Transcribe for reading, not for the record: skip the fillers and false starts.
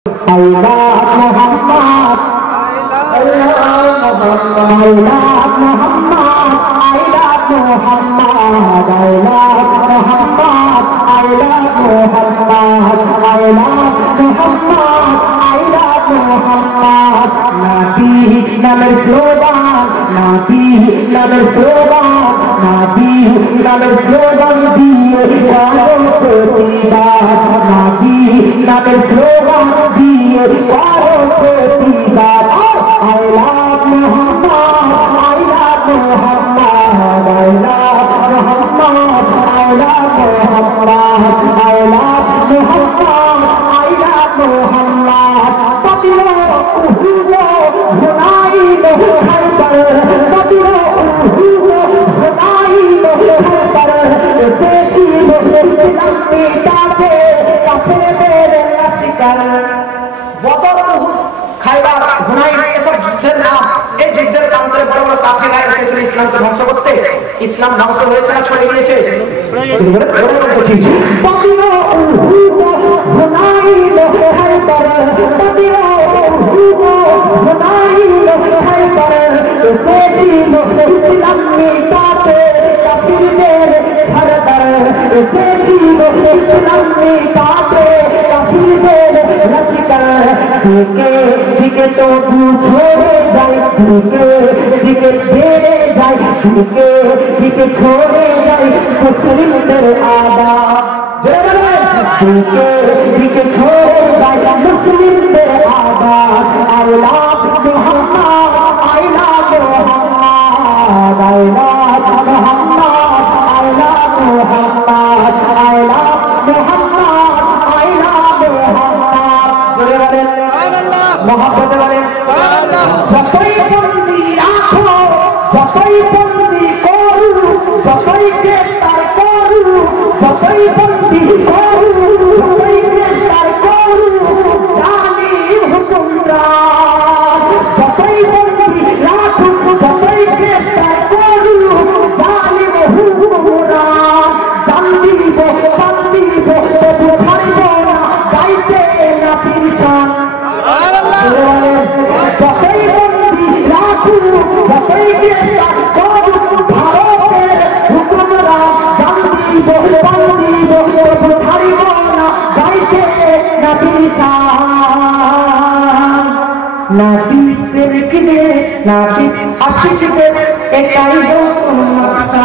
I love Muhammad. I love Muhammad. I love Muhammad. I love Muhammad. I love Muhammad. I love Muhammad. I love Muhammad. Nabi namer slogan, Nabi namer slogan, Nabi namer slogan diye karo protibad, Nabi namer slogan diye karo protibad. I love Muhammad, I love Muhammad, I love Muhammad, I love Muhammad, I love Muhammad, I love Muhammad. Patiro uhulo hunai lo haydar, patiro uhulo hunai lo haydar. Esechi lo Islam mitate kafirদের শিকার। বদর উহুদ খাইবার হুনাইন এসব যুদ্ধের নাম, এই যুদ্ধের প্রান্তরে বড় বড় কাফেররা এসেছিল ইসলামকে ধ্বংস করতে। ইসলাম ধ্বংস হয়েছে না ছড়িয়ে গিয়েছে? বদর উহুদ হুনাইন lo haydar, বদর উহুদ হুনাইন lo haydar। এসেছি lo ইসলাম মিটাতে কাফিরদের সরদার, এসেছি lo ইসলাম মিটাতে কাফিরদের লশকর। দিকে দিকে তো ছোড়ে যায়, দিকে দিকে বেড়ে যায়, দিকে দিকে ছোড়ে যায় মুসলিমদের আদাব। দিকে দিকে ছোড়ে যায় মুসলিমদের আদাব। I love Muhammad, I love Muhammad, I love Muhammad, I love Muhammad, I love Muhammad, I love Muhammad. জোরে বলেন সুবহানাল্লাহ, মহব্বতে বলেন সুবহানাল্লাহ। যতই বন্দী রাখো, যতই বন্দী করু, যতই গ্রেফতার করু, যতই বন্দী করু, যতই গ্রেফতার করু, জালিম হুকুমরান। যতই বন্দী রাখো, যতই গ্রেফতার করু, জালিম হুকুমরান। জান দিব প্রাণ দিব তবু ছাড়ব না, গাইতে না পিরশান। যতই বন্দী রাখু, যতই গ্রেফতার করু, ভারতের হুকুমরান। জান দিব প্রাণ দিব তবু ছাড়ব না, গাইতে না পিরশান। নাবি প্রেমিকদের, নাবি আশিকদের এটাই নকশা।